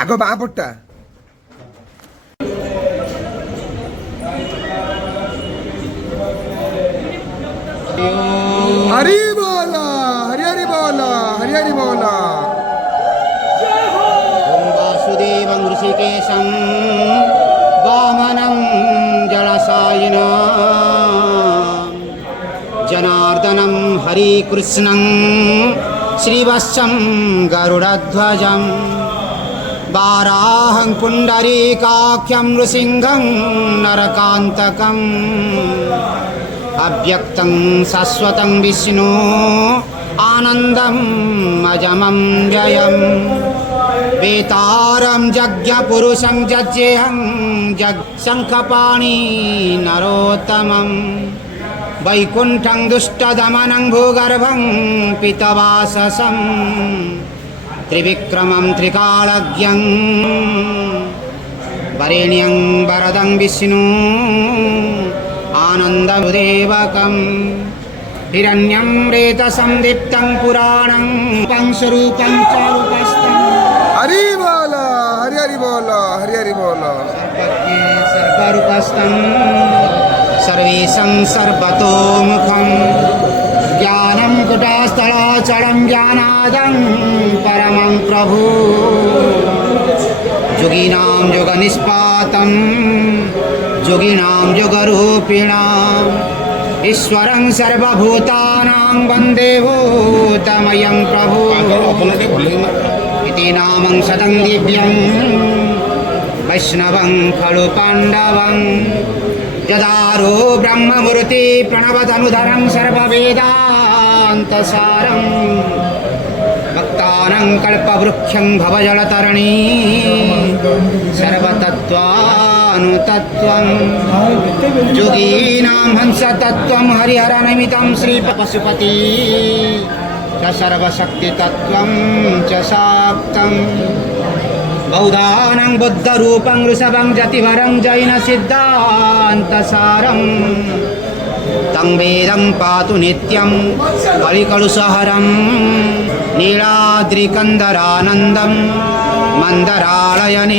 आगो बापट्टा हरि बोला हरि हरि बोला हरि हरि बोला। ओम वासुदेवं ऋषिकेशं वामनं जलसायिनं जनार्दनं हरिकृष्णं श्रीवत्सं गरुडध्वजं वाराहं पुण्डरीकाख्यं नृसिंहं नरकान्तकम् अव्यक्तं शाश्वतं विष्णु आनन्दम् अजमं जयं वेतारं यज्ञपुरुषं जज्ञेहं शङ्खपाणि नरोत्तमं वैकुण्ठं दुष्टदमनं भूगर्भं पितवाससं त्रिविक्रमं त्रिकालज्ञं वरेण्यं वरदं विष्णु आनन्ददेवकं हिरण्यं रेतसं दीप्तं पुराणं पंचरूपं चारुपस्तं हरि बोला हरि हरि बोला हरि हरि बोला। सर्वरूपस्तं सर्वेशं सर्वतोमुखं ज्ञानं कुटास्थलाचलं ज्ञानादं परमं प्रभु योगिनां योगनिष्पातं योगिनां योगरूपिणाम् ईश्वरं सर्वभूतानां वन्दे भूतमयं प्रभु इति नामं शतं दिव्यं वैष्णवं खलु पाण्डवं यदारो ब्रह्ममूर्ति प्रणवतनुधरं सर्ववेदान्तसारं भक्तानां कल्पवृक्षं भवजलतरणी सर्वतत्त्वानुतत्त्वं योगीनां हंसतत्त्वं हरिहरनमितं श्रीपशुपति च सर्वशक्तितत्त्वं च शाक्तं बौद्धानां बुद्धरूपं ऋषभं जतिवरं जैनसिद्धान्तसारं तं वेदं पातु नित्यं कलिकलुषहरं नीलाद्रिकन्दरानन्दं मन्दरालयनि